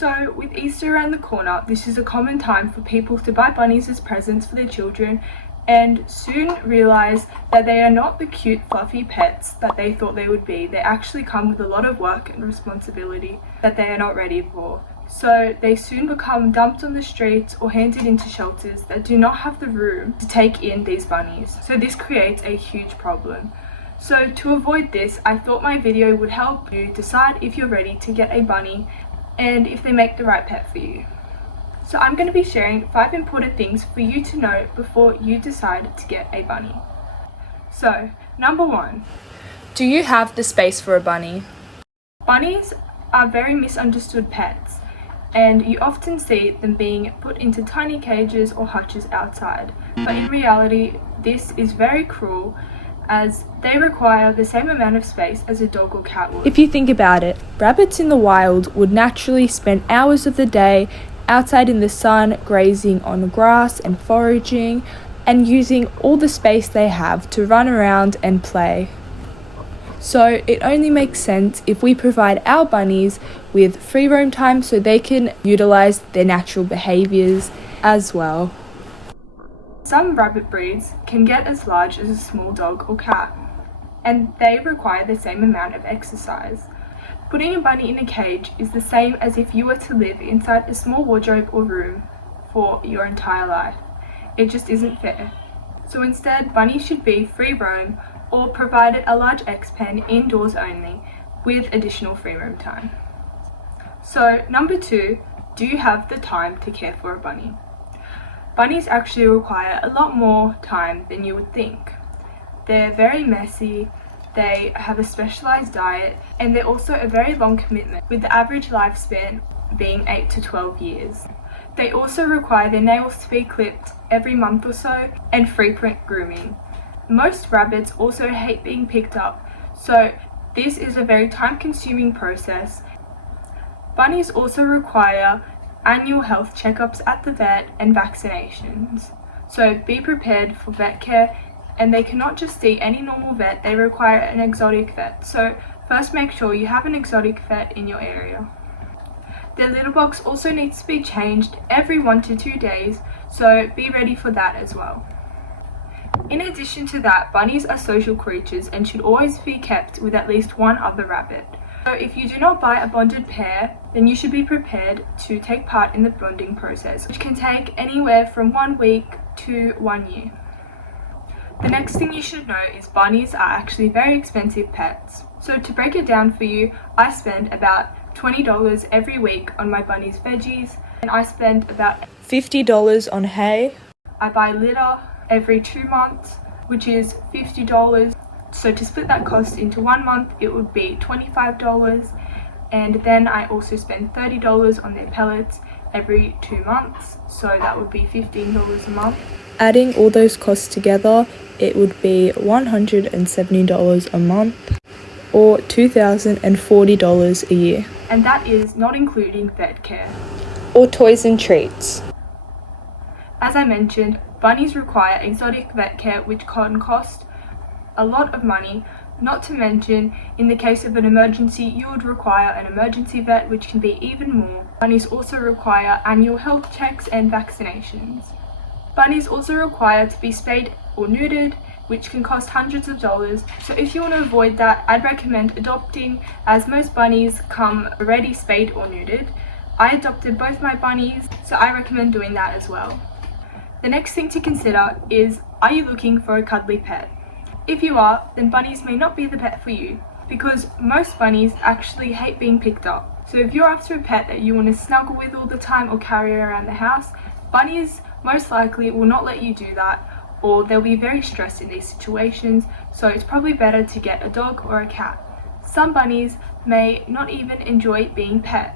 So with Easter around the corner, this is a common time for people to buy bunnies as presents for their children and soon realise that they are not the cute fluffy pets that they thought they would be. They actually come with a lot of work and responsibility that they are not ready for. So they soon become dumped on the streets or handed into shelters that do not have the room to take in these bunnies. So this creates a huge problem. So to avoid this, I thought my video would help you decide if you're ready to get a bunny and if they make the right pet for you. So I'm going to be sharing 5 important things for you to know before you decide to get a bunny. So, number 1. Do you have the space for a bunny? Bunnies are very misunderstood pets, and you often see them being put into tiny cages or hutches outside. But in reality, this is very cruel, as they require the same amount of space as a dog or cat would. If you think about it, rabbits in the wild would naturally spend hours of the day outside in the sun, grazing on grass and foraging, and using all the space they have to run around and play. So it only makes sense if we provide our bunnies with free roam time so they can utilize their natural behaviors as well. Some rabbit breeds can get as large as a small dog or cat, and they require the same amount of exercise. Putting a bunny in a cage is the same as if you were to live inside a small wardrobe or room for your entire life. It just isn't fair. So instead, bunnies should be free roam or provided a large X-pen indoors only with additional free roam time. So number 2, do you have the time to care for a bunny? Bunnies actually require a lot more time than you would think. They're very messy, they have a specialised diet, and they're also a very long commitment, with the average lifespan being 8 to 12 years. They also require their nails to be clipped every month or so and frequent grooming. Most rabbits also hate being picked up, so this is a very time-consuming process. Bunnies also require annual health checkups at the vet and vaccinations. So be prepared for vet care, and they cannot just see any normal vet, they require an exotic vet. So first make sure you have an exotic vet in your area. Their litter box also needs to be changed every 1 to 2 days, so be ready for that as well. In addition to that, bunnies are social creatures and should always be kept with at least one other rabbit. So if you do not buy a bonded pair, then you should be prepared to take part in the bonding process, which can take anywhere from 1 week to 1 year. The next thing you should know is bunnies are actually very expensive pets. So to break it down for you, I spend about $20 every week on my bunnies' veggies, and I spend about $50 on hay. I buy litter every 2 months, which is $50. So to split that cost into 1 month, it would be $25, and then I also spend $30 on their pellets every 2 months, so that would be $15 a month. Adding all those costs together, it would be $170 a month or $2,040 a year. And that is not including vet care. Or toys and treats. As I mentioned, bunnies require exotic vet care, which can cost a lot of money, not to mention in the case of an emergency you would require an emergency vet, which can be even more. Bunnies also require annual health checks and vaccinations. Bunnies also require to be spayed or neutered, which can cost hundreds of dollars. So if you want to avoid that, I'd recommend adopting, as most bunnies come already spayed or neutered. I adopted both my bunnies, so I recommend doing that as well. The next thing to consider is, are you looking for a cuddly pet? If you are, then bunnies may not be the pet for you, because most bunnies actually hate being picked up. So if you're after a pet that you want to snuggle with all the time or carry around the house, bunnies most likely will not let you do that, or they'll be very stressed in these situations, so it's probably better to get a dog or a cat. Some bunnies may not even enjoy being pet.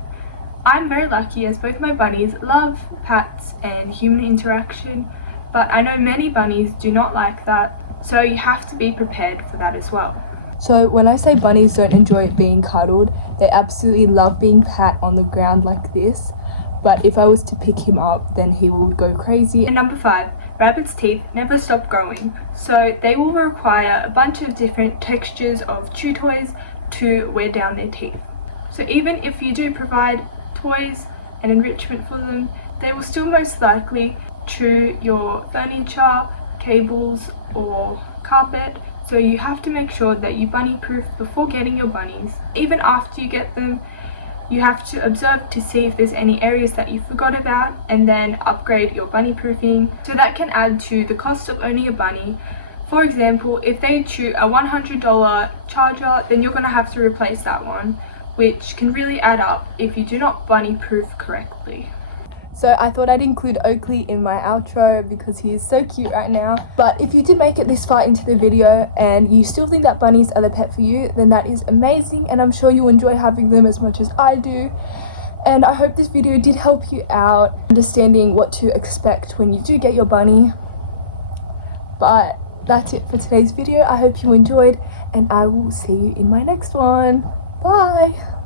I'm very lucky, as both my bunnies love pets and human interaction, but I know many bunnies do not like that, so you have to be prepared for that as well. So when I say bunnies don't enjoy being cuddled, they absolutely love being pat on the ground like this. But if I was to pick him up, then he would go crazy. And number 5, rabbits' teeth never stop growing, so they will require a bunch of different textures of chew toys to wear down their teeth. So even if you do provide toys and enrichment for them, they will still most likely chew your furniture, cables or carpet. So you have to make sure that you bunny proof before getting your bunnies. Even after you get them, you have to observe to see if there's any areas that you forgot about and then upgrade your bunny proofing. So that can add to the cost of owning a bunny. For example, if they chew a $100 charger, then you're going to have to replace that one, which can really add up if you do not bunny proof correctly. So I thought I'd include Oakley in my outro because he is so cute right now. But if you did make it this far into the video and you still think that bunnies are the pet for you, then that is amazing, and I'm sure you enjoy having them as much as I do. And I hope this video did help you out understanding what to expect when you do get your bunny. But that's it for today's video. I hope you enjoyed, and I will see you in my next one. Bye!